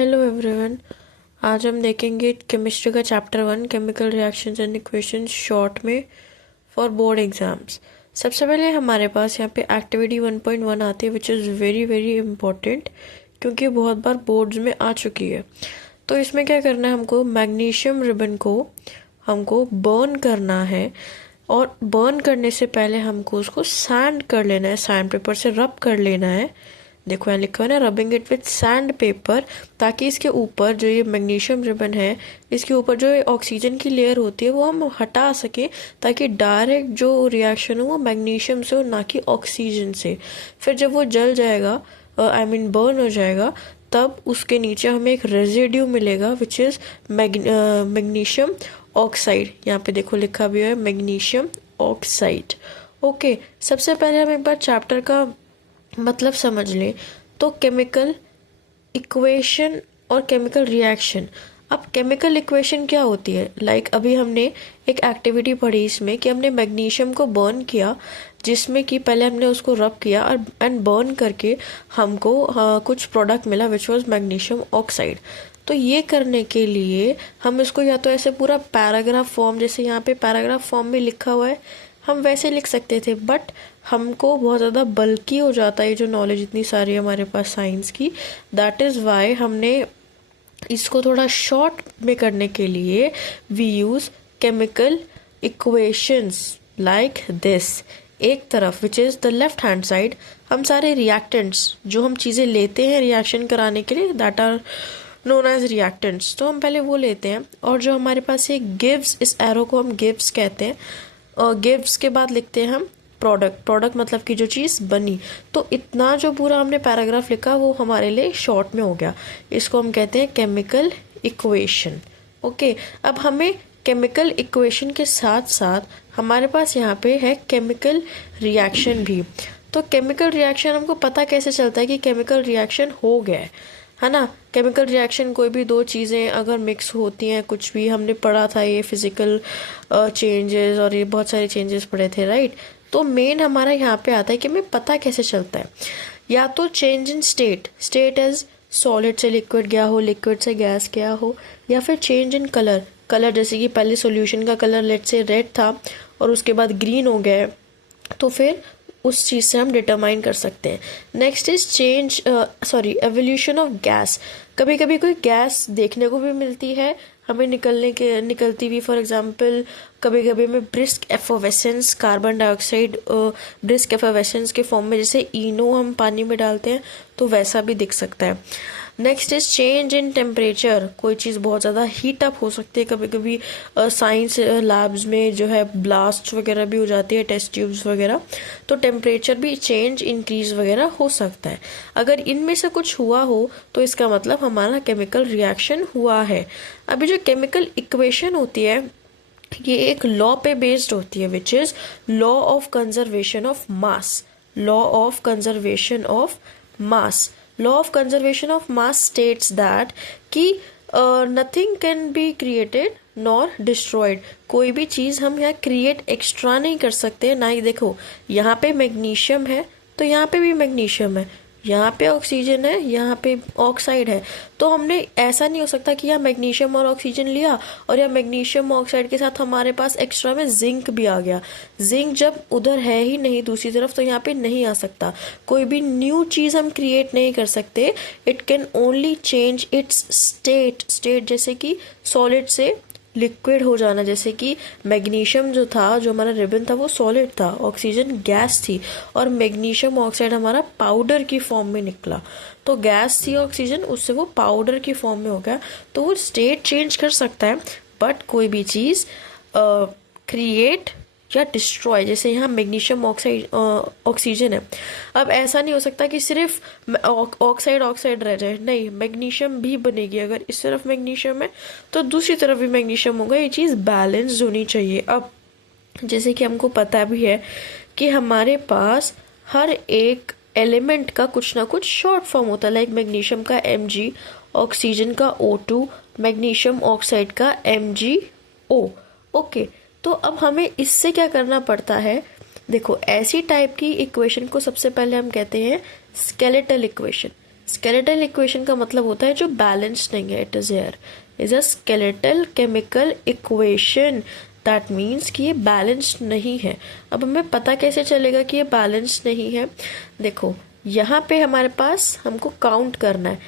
Hello everyone. आज हम देखेंगे केमिस्ट्री का chapter 1 chemical reactions and equations short में फॉर बोर्ड एग्जाम्स। सबसे पहले हमारे पास यहाँ पे एक्टिविटी 1.1 आती है which is very very important, क्योंकि बहुत बार बोर्ड्स में आ चुकी है। तो इसमें क्या करना है, हमको मैग्नीशियम रिबन को हमको बर्न करना है, और बर्न करने से पहले हमको उसको सैंड कर लेना है, सैंड पेपर से रब कर लेना है। देखो यहाँ लिखा है ना, rubbing it with sand paper, ताकि इसके ऊपर जो ये मैग्नीशियम रिबन है, इसके ऊपर जो ऑक्सीजन की लेयर होती है वो हम हटा सकें, ताकि डायरेक्ट जो रिएक्शन हो वो मैग्नीशियम से हो, ना कि ऑक्सीजन से। फिर जब वो जल जाएगा, बर्न हो जाएगा, तब उसके नीचे हमें एक रेजिड्यू मिलेगा विच इज़ मैग्नीशियम ऑक्साइड। यहाँ पे देखो लिखा भी है मैग्नीशियम ऑक्साइड। ओके, सबसे पहले हम एक बार चैप्टर का मतलब समझ लें। तो केमिकल इक्वेशन और केमिकल रिएक्शन। अब केमिकल इक्वेशन क्या होती है, अभी हमने एक एक्टिविटी पढ़ी इसमें कि हमने मैग्नीशियम को बर्न किया, जिसमें कि पहले हमने उसको रब किया और एंड बर्न करके हमको कुछ प्रोडक्ट मिला विच वाज मैग्नीशियम ऑक्साइड। तो ये करने के लिए हम इसको या तो ऐसे पूरा पैराग्राफ फॉर्म, जैसे यहाँ पे पैराग्राफ फॉर्म में लिखा हुआ है, हम वैसे लिख सकते थे, बट हमको बहुत ज़्यादा बल्कि हो जाता है जो नॉलेज इतनी सारी है हमारे पास साइंस की। दैट इज़ वाई हमने इसको थोड़ा शॉर्ट में करने के लिए we use chemical equations like this. एक तरफ which is the left hand side हम सारे रिएक्टेंट्स जो हम चीज़ें लेते हैं रिएक्शन कराने के लिए, that are known as reactants, तो हम पहले वो लेते हैं। और जो हमारे पास ये गिव्स, इस एरो को हम गिव्स कहते हैं, और गिव्स के बाद लिखते हैं हम प्रोडक्ट। प्रोडक्ट मतलब कि जो चीज़ बनी। तो इतना जो पूरा हमने पैराग्राफ लिखा वो हमारे लिए शॉर्ट में हो गया, इसको हम कहते हैं केमिकल इक्वेशन। ओके, अब हमें केमिकल इक्वेशन के साथ साथ हमारे पास यहाँ पे है केमिकल रिएक्शन भी। तो केमिकल रिएक्शन हमको पता कैसे चलता है कि केमिकल रिएक्शन हो गया है ना। केमिकल रिएक्शन कोई भी दो चीज़ें अगर मिक्स होती हैं, कुछ भी हमने पढ़ा था ये फिजिकल चेंजेस और ये बहुत सारे चेंजेस पढ़े थे, राइट। तो मेन हमारा यहाँ पे आता है कि हमें पता कैसे चलता है, या तो change in state, state as solid से लिक्विड गया हो, लिक्विड से गैस गया हो, या फिर चेंज इन कलर, कलर जैसे कि पहले सॉल्यूशन का कलर लेट से रेड था और उसके बाद ग्रीन हो गया है, तो फिर उस चीज़ से हम डिटरमाइन कर सकते हैं। Next is evolution of gas. कभी कभी कोई गैस देखने को भी मिलती है हमें निकलती हुई, फॉर एग्जांपल कभी कभी हमें ब्रिस्क एफोवेसेंस, कार्बन डाइऑक्साइड ब्रिस्क एफोवेसेंस के फॉर्म में, जैसे इनो हम पानी में डालते हैं तो वैसा भी दिख सकता है। Next is change in temperature. कोई चीज़ बहुत ज़्यादा हीट अप हो सकती है, कभी कभी साइंस लैब्स में जो है ब्लास्ट वगैरह भी हो जाती है, टेस्ट ट्यूब्स वगैरह, तो टेम्परेचर भी चेंज इंक्रीज वगैरह हो सकता है। अगर इनमें से कुछ हुआ हो तो इसका मतलब हमारा केमिकल रिएक्शन हुआ है। अभी जो केमिकल इक्वेशन होती है ये एक लॉ पे बेस्ड होती है which is law of conservation of mass. Law of conservation of mass, law of conservation of mass states that कि nothing can be created nor destroyed. कोई भी चीज़ हम यहाँ क्रिएट एक्स्ट्रा नहीं कर सकते, ना ही देखो यहाँ पे मैग्नीशियम है तो यहाँ पे भी मैग्नीशियम है, यहाँ पे ऑक्सीजन है, यहाँ पे ऑक्साइड है, तो हमने ऐसा नहीं हो सकता कि यहाँ मैग्नीशियम और ऑक्सीजन लिया और या मैग्नीशियम ऑक्साइड के साथ हमारे पास एक्स्ट्रा में जिंक भी आ गया। जिंक जब उधर है ही नहीं दूसरी तरफ, तो यहाँ पे नहीं आ सकता। कोई भी न्यू चीज़ हम क्रिएट नहीं कर सकते। It can only change it's state, state जैसे कि सॉलिड से लिक्विड हो जाना, जैसे कि मैग्नीशियम जो था, जो हमारा रिबन था वो सॉलिड था, ऑक्सीजन गैस थी, और मैग्नीशियम ऑक्साइड हमारा पाउडर की फॉर्म में निकला। तो गैस थी ऑक्सीजन, उससे वो पाउडर की फॉर्म में हो गया। तो वो स्टेट चेंज कर सकता है, बट कोई भी चीज़ क्रिएट या डिस्ट्रॉय, जैसे यहाँ मैग्नीशियम ऑक्साइड ऑक्सीजन है, अब ऐसा नहीं हो सकता कि सिर्फ ऑक्साइड रह जाए, नहीं, मैग्नीशियम भी बनेगी। अगर इस तरफ मैग्नीशियम है तो दूसरी तरफ भी मैग्नीशियम होगा, ये चीज़ बैलेंस होनी चाहिए। अब जैसे कि हमको पता भी है कि हमारे पास हर एक एलिमेंट का कुछ ना कुछ शॉर्ट फॉर्म होता है, लाइक मैग्नीशियम का Mg, ऑक्सीजन का O2, मैग्नीशियम ऑक्साइड का MgO। ओके, तो अब हमें इससे क्या करना पड़ता है, देखो ऐसी टाइप की इक्वेशन को सबसे पहले हम कहते हैं स्केलेटल इक्वेशन। स्केलेटल इक्वेशन का मतलब होता है जो बैलेंस नहीं है, it is air is a skeletal chemical equation. That means कि ये बैलेंस्ड नहीं है। अब हमें पता कैसे चलेगा कि ये बैलेंस्ड नहीं है? देखो यहाँ पे हमारे पास हमको काउंट करना है।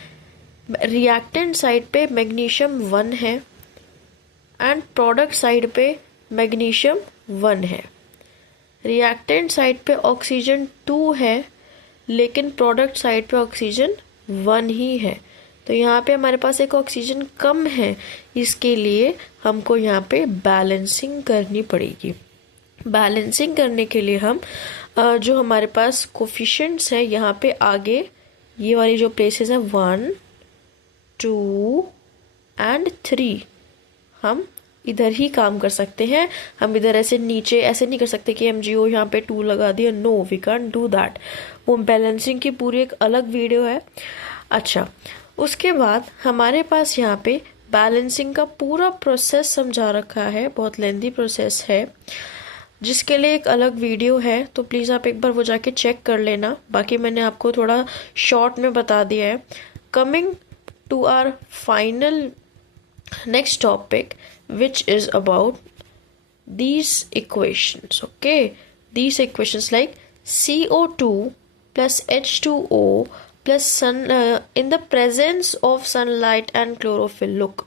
रिएक्टेंट साइड पे मैग्नीशियम 1 है एंड प्रोडक्ट साइड पे मैग्नीशियम 1 है। रिएक्टेंट साइड पे ऑक्सीजन 2 है लेकिन प्रोडक्ट साइड पे ऑक्सीजन 1 ही है। तो यहाँ पे हमारे पास एक ऑक्सीजन कम है, इसके लिए हमको यहाँ पे बैलेंसिंग करनी पड़ेगी। बैलेंसिंग करने के लिए हम जो हमारे पास कोफिशिएंट्स है यहाँ पे आगे ये वाली जो प्लेसेस है 1, 2 एंड 3 हम इधर ही काम कर सकते हैं। हम इधर ऐसे नीचे ऐसे नहीं कर सकते कि MgO यहाँ पे 2 लगा दिया। No, we can't do that. वो बैलेंसिंग की पूरी एक अलग वीडियो है। अच्छा, उसके बाद हमारे पास यहाँ पे बैलेंसिंग का पूरा प्रोसेस समझा रखा है, बहुत लेंथी प्रोसेस है जिसके लिए एक अलग वीडियो है, तो प्लीज़ आप एक बार वो जाके चेक कर लेना। बाकी मैंने आपको थोड़ा शॉर्ट में बता दिया है। Coming to our final next topic, which is about these equations. Okay, these equations like CO2 plus H2O plus in the presence of sunlight and chlorophyll. Look,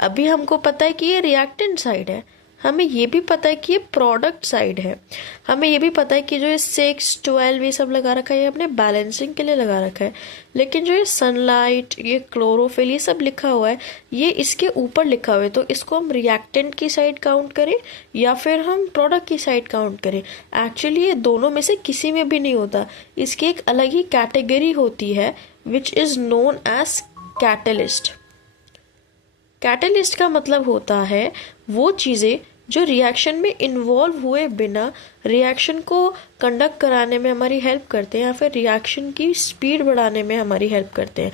अभी हमको पता है कि ये रिएक्टेंट साइड है, हमें ये भी पता है कि ये प्रोडक्ट साइड है, हमें ये भी पता है कि जो ये 6, 12 ये सब लगा रखा है ये अपने बैलेंसिंग के लिए लगा रखा है। लेकिन जो ये सनलाइट, ये क्लोरोफिल, ये सब लिखा हुआ है, ये इसके ऊपर लिखा हुआ है। तो इसको हम रिएक्टेंट की साइड काउंट करें या फिर हम प्रोडक्ट की साइड काउंट करें? एक्चुअली ये दोनों में से किसी में भी नहीं होता। इसकी एक अलग ही कैटेगरी होती है which is known as catalyst. Catalyst का मतलब होता है वो चीज़ें जो रिएक्शन में इन्वॉल्व हुए बिना रिएक्शन को कंडक्ट कराने में हमारी हेल्प करते हैं या फिर रिएक्शन की स्पीड बढ़ाने में हमारी हेल्प करते हैं।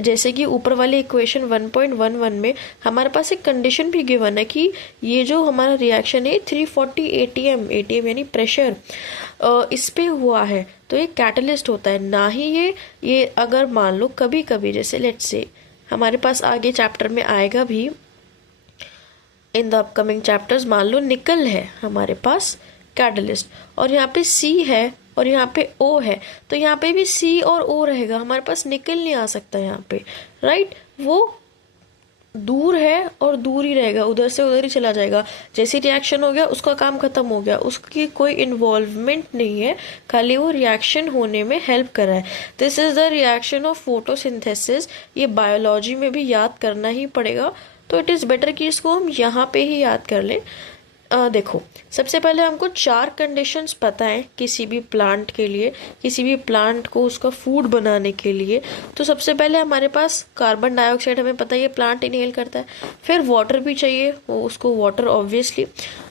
जैसे कि ऊपर वाले इक्वेशन 1.11 में हमारे पास एक कंडीशन भी गिवन है कि ये जो हमारा रिएक्शन है 340 ATM यानी प्रेशर इस पे हुआ है, तो ये कैटलिस्ट होता है। ना ही ये अगर मान लो कभी कभी जैसे लेट्स से हमारे पास आगे चैप्टर में आएगा भी, इन द अपकमिंग चैप्टर्स, मान लो निकल है हमारे पास कैटलिस्ट और यहाँ पे C है और यहाँ पे O है, तो यहाँ पे भी C और O रहेगा। हमारे पास निकल नहीं आ सकता यहाँ पे, राइट? वो दूर है और दूर ही रहेगा, उधर से उधर ही चला जाएगा। जैसे रिएक्शन हो गया उसका काम खत्म हो गया, उसकी कोई इन्वॉल्वमेंट नहीं है, खाली वो रिएक्शन होने में हेल्प कर रहा है। This is the reaction of photosynthesis. ये बायोलॉजी में भी याद करना ही पड़ेगा, तो इट इज़ बेटर कि इसको हम यहाँ पे ही याद कर लें। देखो, सबसे पहले हमको 4 कंडीशंस पता है किसी भी प्लांट के लिए, किसी भी प्लांट को उसका फूड बनाने के लिए। तो सबसे पहले हमारे पास कार्बन डाइऑक्साइड, हमें पता है ये प्लांट इनहेल करता है। फिर वाटर भी चाहिए, वो उसको वाटर ऑब्वियसली,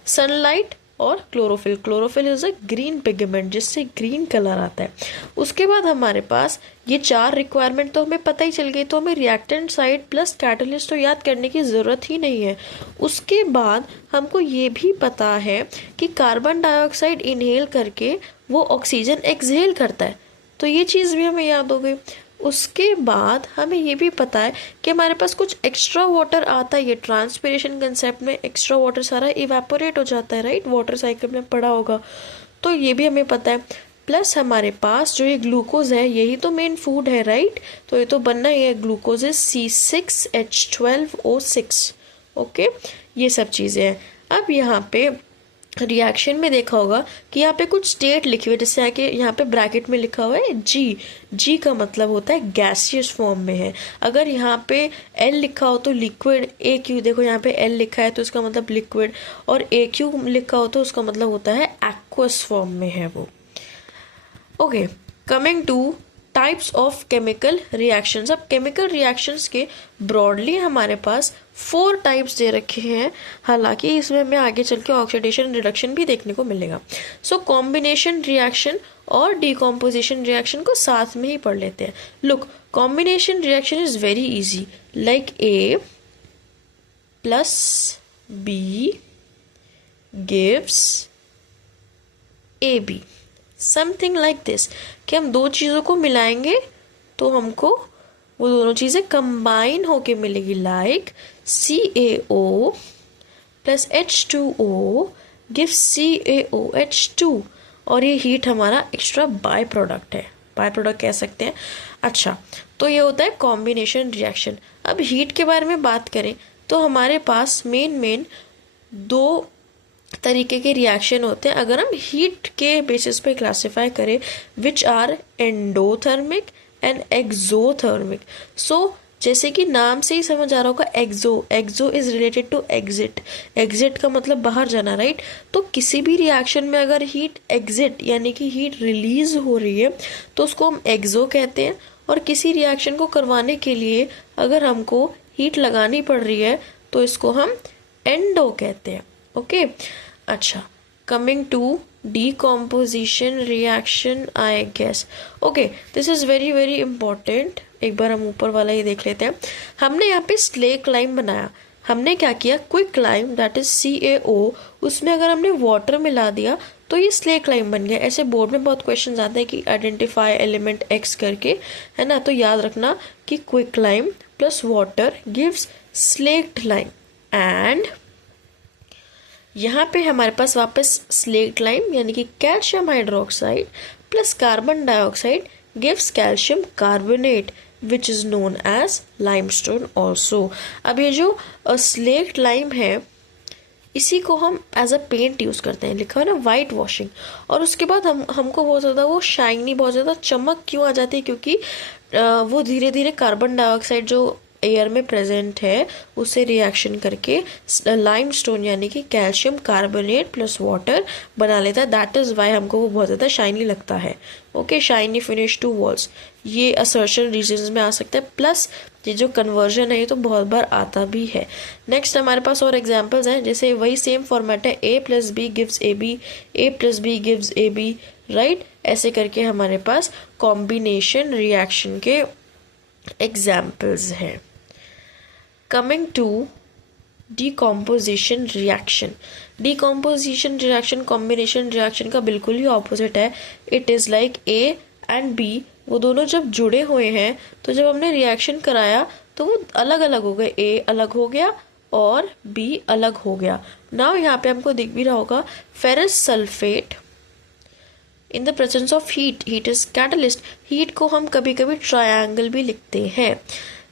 सनलाइट और chlorophyll. Chlorophyll is a green pigment जिससे ग्रीन कलर आता है। उसके बाद हमारे पास ये 4 रिक्वायरमेंट तो हमें पता ही चल गई, तो हमें रिएक्टेंट साइड प्लस कैटलिस्ट तो याद करने की ज़रूरत ही नहीं है। उसके बाद हमको ये भी पता है कि कार्बन डाइऑक्साइड इनहेल करके वो ऑक्सीजन एक्सहेल करता है, तो ये चीज़ भी हमें याद हो गई। उसके बाद हमें ये भी पता है कि हमारे पास कुछ एक्स्ट्रा वाटर आता है। ये ट्रांसपिरेशन कंसेप्ट में एक्स्ट्रा वाटर सारा इवेपोरेट हो जाता है, राइट? वाटर साइकिल में पढ़ा होगा, तो ये भी हमें पता है। प्लस हमारे पास जो ये ग्लूकोज है यही तो मेन फूड है, राइट? तो ये तो बनना ही है, ग्लूकोज इज C6H12O6। ओके, ये सब चीज़ें हैं। अब यहाँ पे रिएक्शन में देखा होगा कि यहाँ पे कुछ स्टेट लिखी हुई है, जैसे आके यहाँ पे ब्रैकेट में लिखा हुआ है जी का मतलब होता है गैसियस फॉर्म में है। अगर यहाँ पे L लिखा हो तो लिक्विड, AQ देखो यहाँ पे L लिखा है तो उसका मतलब लिक्विड, और AQ लिखा हो तो उसका मतलब होता है एक्वस फॉर्म में है वो। Okay, coming two types of chemical reactions. अब केमिकल रिएक्शंस के ब्रॉडली हमारे पास 4 टाइप्स दे रखे हैं, हालांकि इसमें हमें आगे चल के ऑक्सीडेशन रिडक्शन भी देखने को मिलेगा। सो कॉम्बिनेशन रिएक्शन और डिकम्पोजिशन रिएक्शन को साथ में ही पढ़ लेते हैं। Look, combination reaction is very easy, like A plus B gives AB, something like this, कि हम 2 चीज़ों को मिलाएंगे तो हमको वो दोनों चीज़ें कंबाइन होके मिलेगी, like CaO plus H2O gives CaOH2, और ये हीट हमारा एक्स्ट्रा बाय प्रोडक्ट है, बाय प्रोडक्ट कह सकते हैं। अच्छा, तो ये होता है कॉम्बिनेशन रिएक्शन। अब हीट के बारे में बात करें तो हमारे पास मेन दो तरीके के रिएक्शन होते हैं अगर हम हीट के बेसिस पे क्लासिफाई करें, which are endothermic and exothermic. So जैसे कि नाम से ही समझ आ रहा होगा, exo is related to exit, exit का मतलब बाहर जाना, राइट। तो किसी भी रिएक्शन में अगर हीट एग्जिट यानी कि हीट रिलीज हो रही है तो उसको हम एक्सो कहते हैं, और किसी रिएक्शन को करवाने के लिए अगर हमको हीट लगानी पड़ रही है तो इसको हम एंडो कहते हैं। ओके, अच्छा, coming to decomposition reaction I guess. Okay, this is very very important. एक बार हम ऊपर वाला ही देख लेते हैं। हमने यहाँ पे स्लेक लाइम बनाया, हमने क्या किया, quick lime that is CaO, उसमें अगर हमने वाटर मिला दिया तो ये स्लेक लाइम बन गया। ऐसे बोर्ड में बहुत क्वेश्चन आते हैं कि आइडेंटिफाई एलिमेंट X करके, है ना, तो याद रखना कि quick lime plus water gives slaked lime, and यहाँ पे हमारे पास वापस स्लेक्ड लाइम यानी कि calcium hydroxide plus carbon dioxide gives calcium carbonate which is known as limestone also. अब ये जो स्लेक्ड लाइम है इसी को हम एज अ पेंट यूज़ करते हैं, लिखा है ना वाइट वॉशिंग, और उसके बाद हमको बहुत ज़्यादा वो शाइनी, बहुत ज़्यादा चमक क्यों आ जाती है, क्योंकि वो धीरे धीरे कार्बन डाइऑक्साइड जो एयर में प्रेजेंट है उससे रिएक्शन करके लाइमस्टोन यानी कि कैल्शियम कार्बोनेट प्लस वाटर बना लेता है। दैट इज़ वाई हमको वो बहुत ज़्यादा शाइनी लगता है। Okay, shiny finish to walls, ये असर्शन रीजंस में आ सकता है, प्लस ये जो कन्वर्जन है ये तो बहुत बार आता भी है। नेक्स्ट हमारे पास और एग्जांपल्स हैं, जैसे वही सेम फॉर्मेट है, A plus B gives AB, A plus B gives AB, right. ऐसे करके हमारे पास कॉम्बिनेशन रिएक्शन के एग्जाम्पल्स हैं। Coming to decomposition reaction. Decomposition reaction combination reaction का बिल्कुल ही ऑपोजिट है। It is like A and B, वो दोनों जब जुड़े हुए हैं तो जब हमने रिएक्शन कराया तो वो अलग अलग हो गए, A अलग हो गया और B अलग हो गया। नाउ यहाँ पे हमको दिख भी रहा होगा, ferrous sulphate in the presence of heat, heat is catalyst. Heat को हम कभी कभी ट्रायंगल भी लिखते हैं।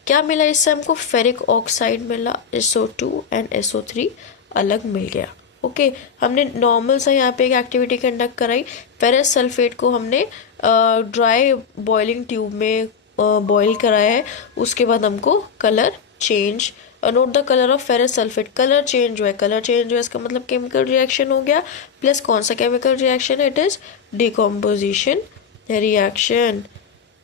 क्या मिला इससे हमको, फेरिक ऑक्साइड मिला, SO2 एंड SO3 अलग मिल गया। ओके, हमने नॉर्मल सा यहाँ पे एक एक्टिविटी कंडक्ट कराई, फेरस सल्फेट को हमने ड्राई बॉइलिंग ट्यूब में बॉईल कराया है, उसके बाद हमको colour change, note the colour of ferrous sulphate, colour change हुआ है, कलर चेंज हुआ इसका मतलब केमिकल रिएक्शन हो गया, प्लस कौन सा केमिकल रिएक्शन है, it is decomposition reaction.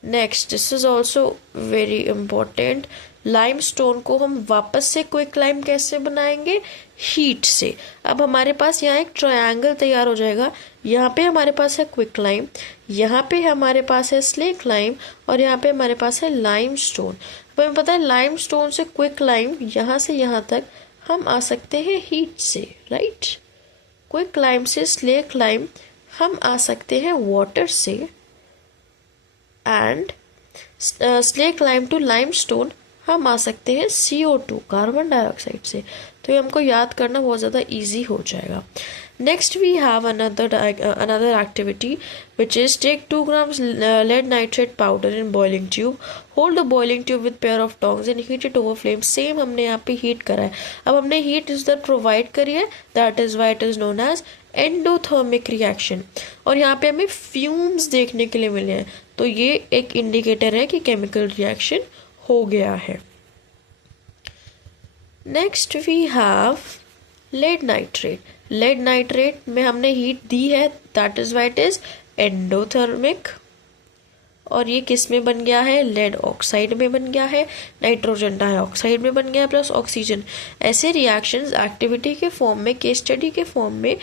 Next, this is also very important, limestone को हम वापस से क्विक लाइम कैसे बनाएंगे, हीट से। अब हमारे पास यहाँ एक ट्रायंगल तैयार हो जाएगा, यहाँ पे हमारे पास है क्विक लाइम, यहाँ पे हमारे पास है स्लेक लाइम, और यहाँ पे हमारे पास है लाइमस्टोन। अब हमें पता है लाइमस्टोन से क्विक लाइम यहाँ से यहाँ तक हम आ सकते हैं हीट से, राइट। क्विक लाइम से स्लेक लाइम हम आ सकते हैं वाटर से, and slake lime to limestone हम आ सकते हैं CO2 कार्बन डाइऑक्साइड से। तो ये हमको याद करना बहुत ज़्यादा इजी हो जाएगा। Next we have another activity which is take 2 grams lead nitrate powder in boiling tube, hold the boiling tube with pair of tongs and heat it over flame। Same हमने यहाँ पे हीट करा है, अब हमने heat इस तरह provide करी है, that is why it is known as endothermic reaction. और यहाँ पे हमें फ्यूम्स देखने के लिए मिले हैं, तो ये एक इंडिकेटर है कि केमिकल रिएक्शन हो गया है। Next we have lead nitrate. Lead nitrate में हमने हीट दी है, that is why it is endothermic, और ये किस में बन गया है, लेड ऑक्साइड में बन गया है, नाइट्रोजन डाइऑक्साइड में बन गया प्लस ऑक्सीजन। ऐसे रिएक्शंस एक्टिविटी के फॉर्म में, केस स्टडी के फॉर्म में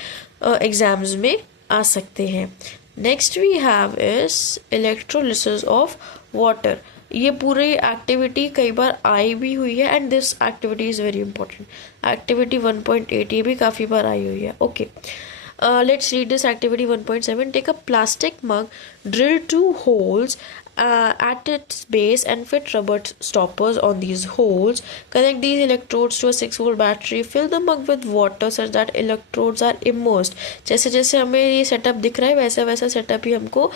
एग्जाम्स में आ सकते हैं। Next we have is electrolysis of water. ये पूरी एक्टिविटी कई बार आई भी हुई है, and this activity is very important. Activity 1.8 ये भी काफ़ी बार आई हुई है। Okay, let's read this activity 1.7. Take a plastic mug, drill 2 holes at its base and fit rubber stoppers on these holes. Connect these electrodes to a 6-volt battery. Fill the mug with water such that electrodes are immersed. जैसे जैसे हमें ये setup दिख रहा है वैसा वैसा setup ही हमको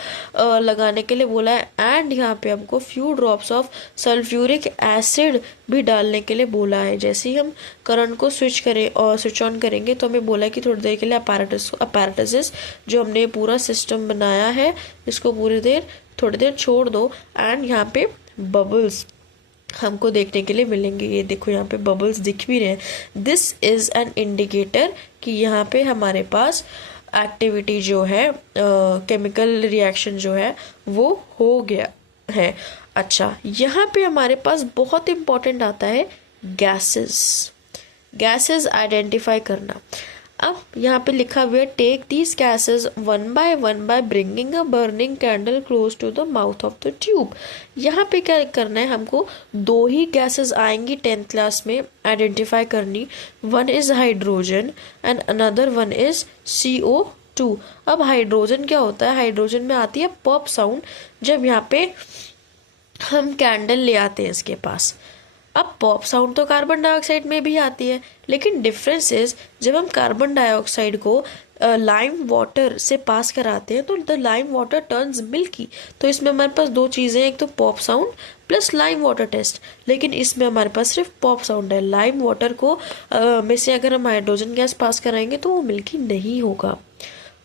लगाने के लिए बोला है. एंड यहाँ पे हमको few drops of sulphuric acid भी डालने के लिए बोला है. जैसे ही हम करंट को स्विच ऑन करेंगे तो हमें बोला है कि थोड़ी देर के लिए अपैरेटस जो हमने पूरा सिस्टम बनाया है इसको थोड़ी देर छोड़ दो. एंड यहाँ पे बबल्स हमको देखने के लिए मिलेंगे. ये देखो यहाँ पे बबल्स दिख भी रहे हैं. दिस इज एन इंडिकेटर कि यहाँ पे हमारे पास एक्टिविटी जो है केमिकल रिएक्शन जो है वो हो गया है. अच्छा, यहाँ पे हमारे पास बहुत इंपॉर्टेंट आता है गैसेस आइडेंटिफाई करना. अब यहाँ पे लिखा हुआ है take these gases one by bringing a burning candle close to the mouth of the tube. यहाँ पे क्या करना है, हमको 2 ही गैसेस आएंगी 10th क्लास में आइडेंटिफाई करनी. One is hydrogen and another one is CO2. अब हाइड्रोजन क्या होता है, हाइड्रोजन में आती है पॉप साउंड जब यहाँ पे हम कैंडल ले आते हैं इसके पास. अब पॉप साउंड तो कार्बन डाइऑक्साइड में भी आती है, लेकिन डिफरेंस इज जब हम कार्बन डाइऑक्साइड को लाइम वाटर से पास कराते हैं तो the lime water turns milky. तो इसमें हमारे पास 2 चीज़ें हैं, एक तो pop sound plus lime water test. लेकिन इसमें हमारे पास सिर्फ पॉप साउंड है. लाइम वाटर को में से अगर हम हाइड्रोजन गैस पास कराएंगे तो वो मिल्की नहीं होगा.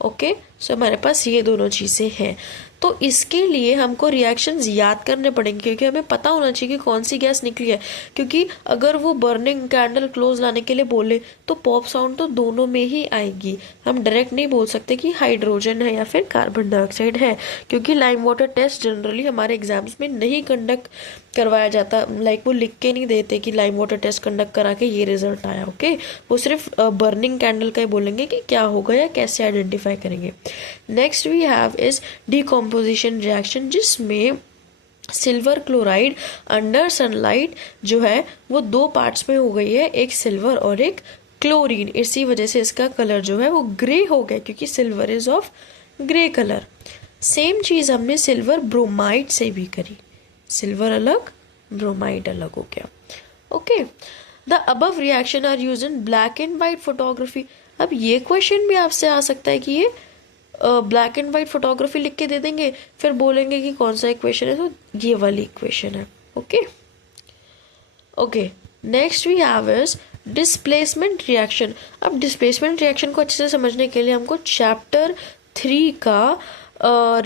ओके, सो हमारे पास ये दोनों चीज़ें हैं. तो इसके लिए हमको रिएक्शंस याद करने पड़ेंगे क्योंकि हमें पता होना चाहिए कि कौन सी गैस निकली है. क्योंकि अगर वो बर्निंग कैंडल क्लोज लाने के लिए बोले तो पॉप साउंड तो दोनों में ही आएगी. हम डायरेक्ट नहीं बोल सकते कि हाइड्रोजन है या फिर कार्बन डाइऑक्साइड है, क्योंकि लाइम वाटर टेस्ट जनरली हमारे एग्जाम्स में नहीं कंडक्ट करवाया जाता. लाइक वो लिख के नहीं देते कि लाइम वाटर टेस्ट कंडक्ट करा के ये रिजल्ट आया. ओके, वो सिर्फ बर्निंग कैंडल का ही बोलेंगे कि क्या होगा या कैसे आइडेंटिफाई करेंगे. Next we have is decomposition reaction, जिसमें सिल्वर क्लोराइड अंडर सनलाइट जो है वो 2 पार्ट्स में हो गई है, एक सिल्वर और एक क्लोरीन. इसी वजह से इसका कलर जो है वो ग्रे हो गया क्योंकि silver is of grey colour. Same चीज हमने सिल्वर ब्रोमाइड से भी करी. सिल्वर अलग, ब्रोमाइड अलग हो गया. Okay, the above reaction are used in black and white photography. अब ये क्वेश्चन भी आपसे आ सकता है कि ये ब्लैक एंड वाइट फोटोग्राफी लिख के दे देंगे, फिर बोलेंगे कि कौन सा इक्वेशन है, तो ये वाली इक्वेशन है. Okay, next we have is displacement reaction. अब डिस्प्लेसमेंट रिएक्शन को अच्छे से समझने के लिए हमको चैप्टर 3 का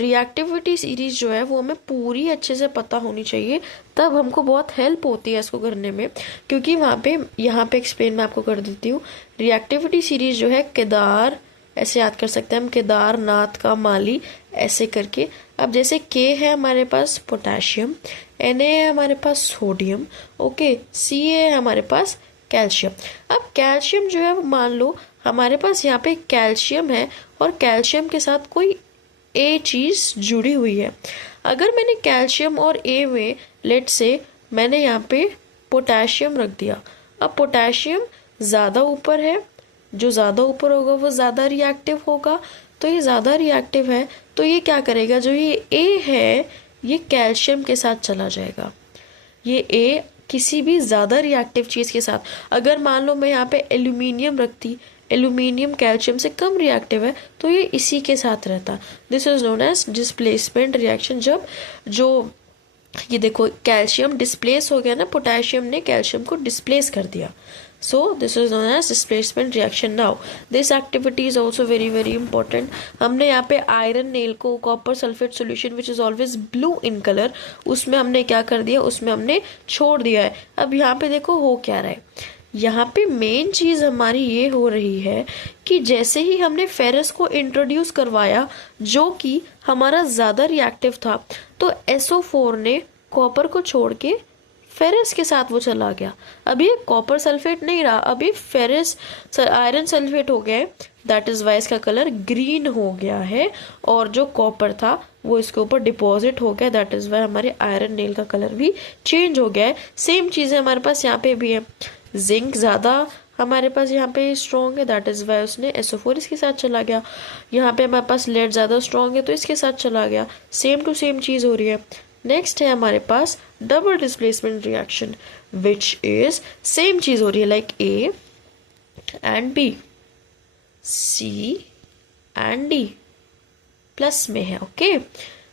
रिएक्टिविटी सीरीज जो है वो हमें पूरी अच्छे से पता होनी चाहिए, तब हमको बहुत हेल्प होती है इसको करने में. क्योंकि यहाँ पे एक्सप्लेन मैं आपको कर देती हूँ. रिएक्टिविटी सीरीज जो है केदार, ऐसे याद कर सकते हैं हम, केदारनाथ का माली ऐसे करके. अब जैसे के है हमारे पास पोटेशियम, Na है हमारे पास सोडियम, ओके, Ca है हमारे पास कैल्शियम. अब कैल्शियम जो है मान लो हमारे पास यहाँ पे कैल्शियम है और कैल्शियम के साथ कोई ए चीज जुड़ी हुई है. अगर मैंने कैल्शियम और ए में लेट से मैंने यहाँ पे पोटेशियम रख दिया. अब पोटेशियम ज़्यादा ऊपर है, जो ज़्यादा ऊपर होगा वो ज़्यादा रिएक्टिव होगा. तो ये ज़्यादा रिएक्टिव है तो ये क्या करेगा, जो ये ए है ये कैल्शियम के साथ चला जाएगा. ये ए किसी भी ज़्यादा रिएक्टिव चीज़ के साथ, अगर मान लो मैं यहाँ पे एल्यूमिनियम रखती, एल्यूमिनियम कैल्शियम से कम रिएक्टिव है तो ये इसी के साथ रहता. This is known as displacement reaction. जब जो ये देखो कैल्शियम डिस्प्लेस हो गया ना, पोटेशियम ने कैल्शियम को डिस्प्लेस कर दिया. So this is known as displacement reaction. Now this activity is also very important. हमने यहाँ पे आयरन नेल को copper sulphate solution which is always blue in color, उसमें हमने क्या कर दिया, उसमें हमने छोड़ दिया है. अब यहाँ पे देखो हो क्या रहा है, यहाँ पे मेन चीज हमारी ये हो रही है कि जैसे ही हमने फेरस को इंट्रोड्यूस करवाया जो कि हमारा ज्यादा रिएक्टिव था, तो SO4 ने कॉपर को छोड़ के फेरस के साथ वो चला गया. अभी कॉपर सल्फेट नहीं रहा, अभी फेरस आयरन सल्फेट हो गया. दैट इज वाई इसका कलर ग्रीन हो गया है और जो कॉपर था वो इसके ऊपर डिपॉजिट हो गया. दैट इज वाई हमारे आयरन नेल का कलर भी चेंज हो गया है. सेम चीज़ हमारे पास यहाँ पे भी है. जिंक ज़्यादा हमारे पास यहाँ पे स्ट्रॉन्ग है, दैट इज वाई उसने SO4 इसके साथ चला गया. यहाँ पे हमारे पास लेड ज़्यादा स्ट्रॉन्ग है तो इसके साथ चला गया. सेम टू सेम चीज़ हो रही है. नेक्स्ट है हमारे पास double displacement reaction, which is same चीज हो रही है like A and B, C and D plus में है। ओके,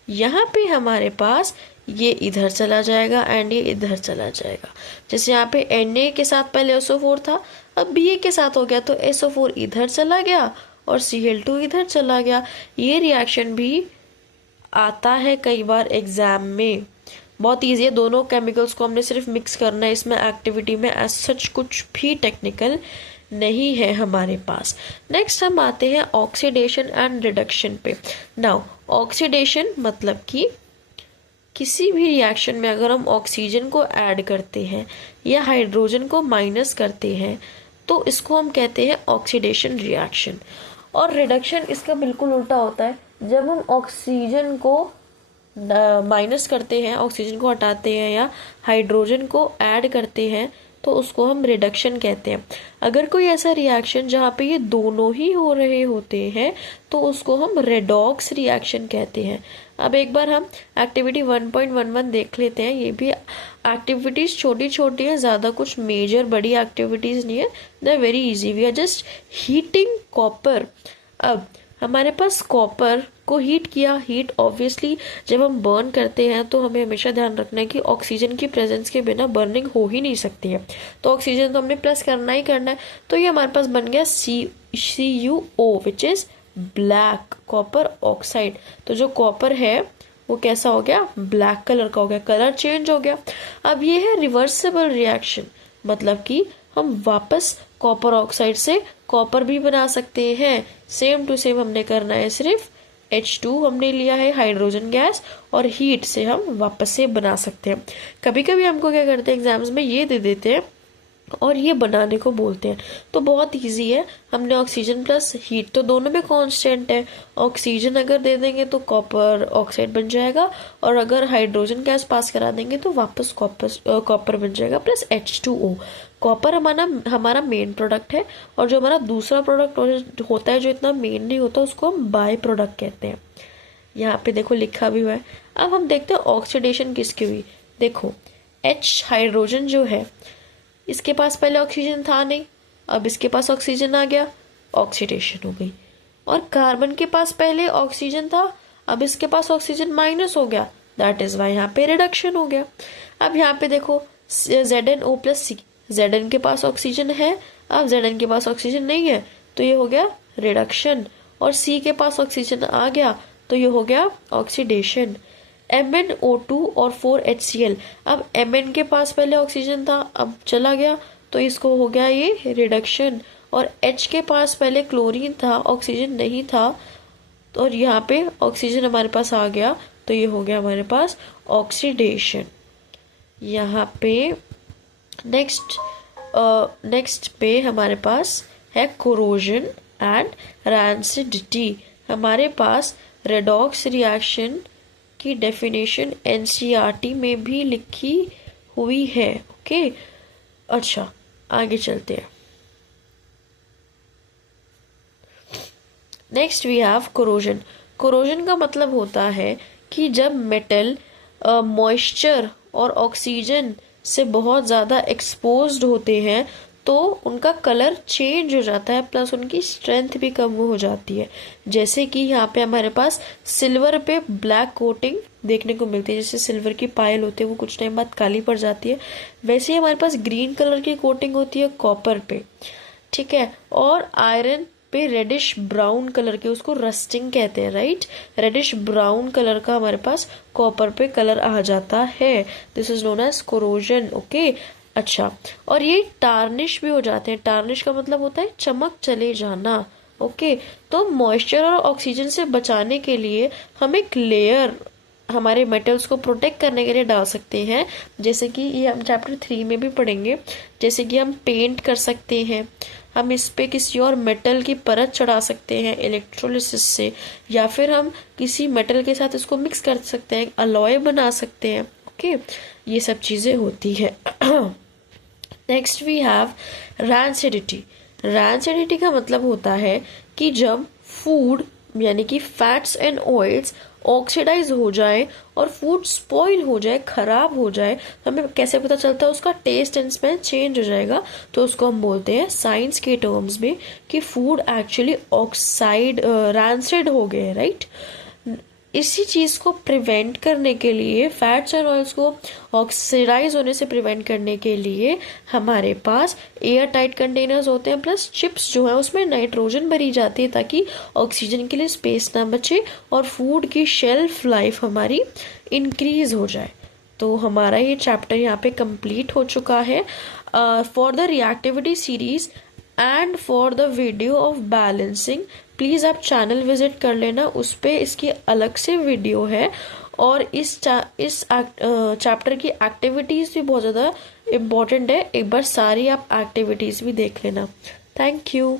यहाँ पे हमारे पास ये इधर चला जाएगा एंड ये इधर चला जाएगा। जैसे यहाँ पे Na के साथ पहले SO4 था, अब Ba के साथ हो गया तो SO4 इधर चला गया और Cl2 इधर चला गया। ये रिएक्शन भी आता है कई बार एग्जाम में, बहुत ईजी है। दोनों केमिकल्स को हमने सिर्फ मिक्स करना है, इसमें एक्टिविटी में एज सच कुछ भी टेक्निकल नहीं है हमारे पास। नेक्स्ट हम आते हैं ऑक्सीडेशन एंड रिडक्शन पे। नाउ ऑक्सीडेशन मतलब कि किसी भी रिएक्शन में अगर हम ऑक्सीजन को ऐड करते हैं या हाइड्रोजन को माइनस करते हैं तो इसको हम कहते हैं ऑक्सीडेशन रिएक्शन। और रिडक्शन इसका बिल्कुल उल्टा होता है, जब हम ऑक्सीजन को माइनस करते हैं, ऑक्सीजन को हटाते हैं या हाइड्रोजन को ऐड करते हैं तो उसको हम रिडक्शन कहते हैं। अगर कोई ऐसा रिएक्शन जहाँ पे ये दोनों ही हो रहे होते हैं तो उसको हम रेडॉक्स रिएक्शन कहते हैं। अब एक बार हम एक्टिविटी 1.11 देख लेते हैं। ये भी एक्टिविटीज छोटी छोटी है, ज़्यादा कुछ मेजर बड़ी एक्टिविटीज नहीं है, they are very easy. We are just heating copper. अब हमारे पास कॉपर को हीट किया, हीट ऑब्वियसली जब हम बर्न करते हैं तो हमें हमेशा ध्यान रखना है कि ऑक्सीजन की प्रेजेंस के बिना बर्निंग हो ही नहीं सकती है, तो ऑक्सीजन तो हमने प्लस करना ही करना है। तो ये हमारे पास बन गया CuO which is black copper oxide. तो जो कॉपर है वो कैसा हो गया, ब्लैक कलर का हो गया, कलर चेंज हो गया। अब ये है रिवर्सिबल रिएक्शन, मतलब कि हम वापस कॉपर ऑक्साइड से कॉपर भी बना सकते हैं। सेम टू सेम हमने करना है, सिर्फ H2 हमने लिया है हाइड्रोजन गैस और हीट से हम वापस से बना सकते हैं। कभी कभी हमको क्या करते हैं एग्जाम्स में ये दे देते हैं और ये बनाने को बोलते हैं, तो बहुत इजी है। हमने ऑक्सीजन प्लस हीट तो दोनों में कांस्टेंट है, ऑक्सीजन अगर दे देंगे तो कॉपर ऑक्साइड बन जाएगा और अगर हाइड्रोजन गैस पास करा देंगे तो वापस कॉपर बन जाएगा प्लस H2O। कॉपर हमारा मेन प्रोडक्ट है और जो हमारा दूसरा प्रोडक्ट होता है जो इतना मेन नहीं होता उसको हम बाय प्रोडक्ट कहते हैं। यहाँ पे देखो लिखा भी हुआ है। अब हम देखते हैं ऑक्सीडेशन किसकी हुई। देखो H हाइड्रोजन जो है इसके पास पहले ऑक्सीजन था नहीं, अब इसके पास ऑक्सीजन आ गया, ऑक्सीडेशन हो गई। और कार्बन के पास पहले ऑक्सीजन था, अब इसके पास ऑक्सीजन माइनस हो गया, दैट इज वाई यहाँ पे रिडक्शन हो गया। अब यहाँ पे देखो ZnO+C, Zn के पास ऑक्सीजन है, अब Zn के पास ऑक्सीजन नहीं है तो ये हो गया रिडक्शन, और C के पास ऑक्सीजन आ गया तो ये हो गया ऑक्सीडेशन। MnO2 और 4HCl, अब Mn के पास पहले ऑक्सीजन था अब चला गया तो इसको हो गया ये रिडक्शन, और H के पास पहले क्लोरीन था ऑक्सीजन नहीं था और यहाँ पे ऑक्सीजन हमारे पास आ गया तो ये हो गया हमारे पास ऑक्सीडेशन। यहाँ पे नेक्स्ट पे हमारे पास है कोरोजन एंड रैंसिडिटी। हमारे पास रेडॉक्स रिएक्शन की डेफिनेशन NCERT में भी लिखी हुई है। ओके, अच्छा आगे चलते हैं। Next we have corrosion. Corrosion का मतलब होता है कि जब मेटल मॉइस्चर और ऑक्सीजन से बहुत ज़्यादा एक्सपोज्ड होते हैं तो उनका कलर चेंज हो जाता है, प्लस उनकी स्ट्रेंथ भी कम हो जाती है। जैसे कि यहाँ पे हमारे पास सिल्वर पे ब्लैक कोटिंग देखने को मिलती है, जैसे सिल्वर की पायल होती है वो कुछ टाइम बाद काली पड़ जाती है, वैसे ही हमारे पास ग्रीन कलर की कोटिंग होती है कॉपर पे, ठीक है। और आयरन पे रेडिश ब्राउन कलर के, उसको रस्टिंग कहते हैं, राइट। रेडिश ब्राउन कलर का हमारे पास कॉपर पे कलर आ जाता है, this is known as corrosion. Okay, अच्छा, और ये टार्निश भी हो जाते हैं। टार्निश का मतलब होता है चमक चले जाना। ओके, तो मॉइस्चर और ऑक्सीजन से बचाने के लिए हम एक लेयर हमारे मेटल्स को प्रोटेक्ट करने के लिए डाल सकते हैं, जैसे कि ये हम चैप्टर 3 में भी पढ़ेंगे। जैसे कि हम पेंट कर सकते हैं, हम इस पे किसी और मेटल की परत चढ़ा सकते हैं इलेक्ट्रोलिसिस से, या फिर हम किसी मेटल के साथ इसको मिक्स कर सकते हैं, अलॉय बना सकते हैं। ओके, ये सब चीज़ें होती है। Next we have rancidity. Rancidity का मतलब होता है कि जब फूड यानी कि फैट्स एंड ऑयल्स ऑक्सीडाइज हो जाए और फूड स्पॉइल हो जाए, खराब हो जाए, तो हमें कैसे पता चलता है? उसका टेस्ट एंड स्मेल चेंज हो जाएगा, तो उसको हम बोलते हैं साइंस के टर्म्स में कि फूड एक्चुअली ऑक्साइड रैंसिड हो गए, राइट। इसी चीज़ को प्रिवेंट करने के लिए, फैट्स एंड ऑयल्स को ऑक्सीडाइज होने से प्रिवेंट करने के लिए हमारे पास एयर टाइट कंटेनर्स होते हैं, प्लस चिप्स जो है उसमें नाइट्रोजन भरी जाती है ताकि ऑक्सीजन के लिए स्पेस ना बचे और फूड की शेल्फ लाइफ हमारी इंक्रीज हो जाए। तो हमारा ये चैप्टर यहाँ पे कंप्लीट हो चुका है। For the reactivity series and for the video of balancing please आप चैनल विजिट कर लेना, उस पर इसकी अलग से वीडियो है। और इस चैप्टर की एक्टिविटीज़ भी बहुत ज़्यादा इम्पोर्टेंट है, एक बार सारी आप एक्टिविटीज़ भी देख लेना। Thank you.